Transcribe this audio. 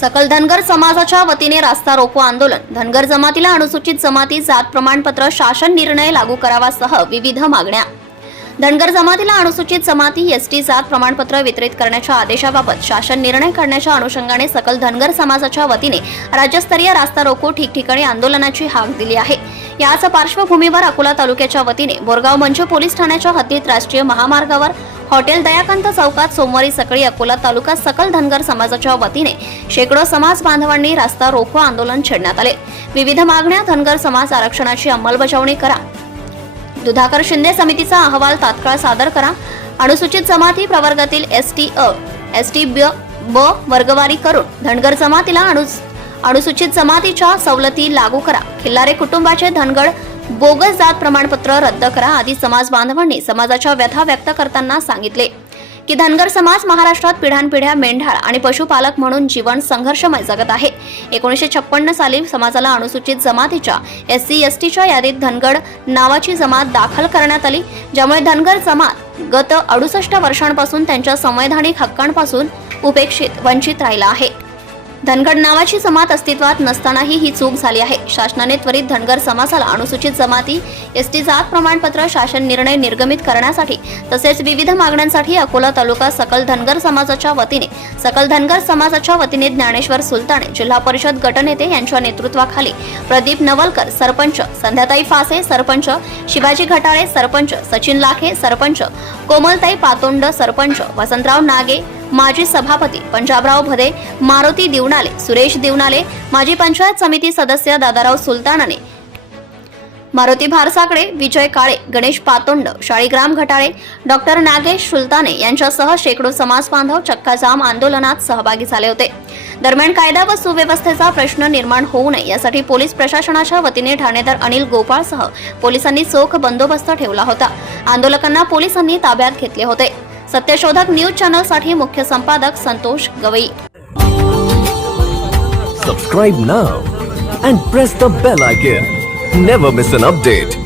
सकल धनगर समाजाच्या वतीने रास्ता रोको आंदोलन। धनगर जमातीला अनुसूचित जमाती जात प्रमाणपत्र शासन निर्णय लागू करावासह विविध मागण्या। धनगर जमातीला अनुसूचित जमाती एसटी जात प्रमाणपत्र वितरित करण्याच्या आदेशाबाबत शासन निर्णय काढण्याच्या अनुषंगाने सकल धनगर समाजाच्या वतीने राज्यस्तरीय रास्ता रोको ठिकठिकाणी आंदोलनाची हाक दिली आहे। याच पार्श्वभूमीवर अकोला तालुक्याच्या वतीने बोरगाव मंच पोलीस ठाण्याच्या हद्दीत राष्ट्रीय महामार्गावर हॉटेल दयाकांत चौकात सोमवारी सकाळी अकोला तालुका सकल धनगर समाजाच्या वतीने शेकडो समाज बांधवांनी रास्ता रोको आंदोलन छेडण्यात आले। विविध मागण्या। धनगर समाज आरक्षणाची अंमलबजावणी करा, दुधाकर शिंदे समितीचा अहवाल तात्काळ सादर करा, अनुसूचित जमाती प्रवर्गातील एसटी ब वर्गवारी करून धनगर जमातीला अनुसूचित जमातीच्या सवलती लागू करा, खिल्लारे कुटुंबाचे धनगर बोगस जात प्रमाणपत्र रद्द करा आदी समाज बांधवांनी समाजाच्या व्यथा व्यक्त करताना सांगितले की धनगर समाज महाराष्ट्रात पिढ्यानपिढ्या मेंढाळ आणि पशुपालक म्हणून जीवन संघर्षमय जगत आहे। 1956 साली समाजाला अनुसूचित जमातीच्या SC STच्या यादीत धनगर नावाची जमात दाखल करण्यात आली, ज्यामुळे धनगर जमात गत 68 वर्षांपासून त्यांच्या संवैधानिक हक्कांपासून उपेक्षित वंचित राहिला आहे। धनगर नावाची जमात अस्तित्वात नसतानाही ही चूक झाली आहे। शासनाने त्वरित धनगर समाजाला अनुसूचित जमाती ST जात प्रमाणपत्र शासन निर्णय निर्गमित करण्यासाठी तसेच विविध मागण्यांसाठी अकोला तालुका सकल धनगर समाजाच्या वतीने ज्ञानेश्वर सुलताने जिल्हा परिषद गटनेते यांच्या नेतृत्वाखाली प्रदीप नवलकर सरपंच, संध्याताई फासे सरपंच, शिवाजी घटाळे सरपंच, सचिन लाखे सरपंच, कोमलताई पातोंड सरपंच, वसंतराव नागे माजी सभापती, पंजाबराव भदे, मारुती दिवनाले, सुरेश दिवनाले, माजी पंचायत समिती सदस्य दादाराव सुलतानाने, मारुती भारसाकडे, विजय काळे, गणेश पातोंड, शाळीग्राम घटाळे, डॉक्टर नागेश सुलताने यांच्यासह शेकडो समाज बांधव चक्काजाम आंदोलनात सहभागी झाले होते। दरम्यान कायदा व सुव्यवस्थेचा प्रश्न निर्माण होऊ नये यासाठी पोलीस प्रशासनाच्या वतीने ठाणेदार अनिल गोपाळसह पोलिसांनी चोख बंदोबस्त ठेवला होता। आंदोलकांना पोलिसांनी ताब्यात घेतले होते। सत्यशोधक न्यूज चॅनल साठी मुख्य संपादक Santosh Gavai. Subscribe now and press the bell icon. Never miss an update.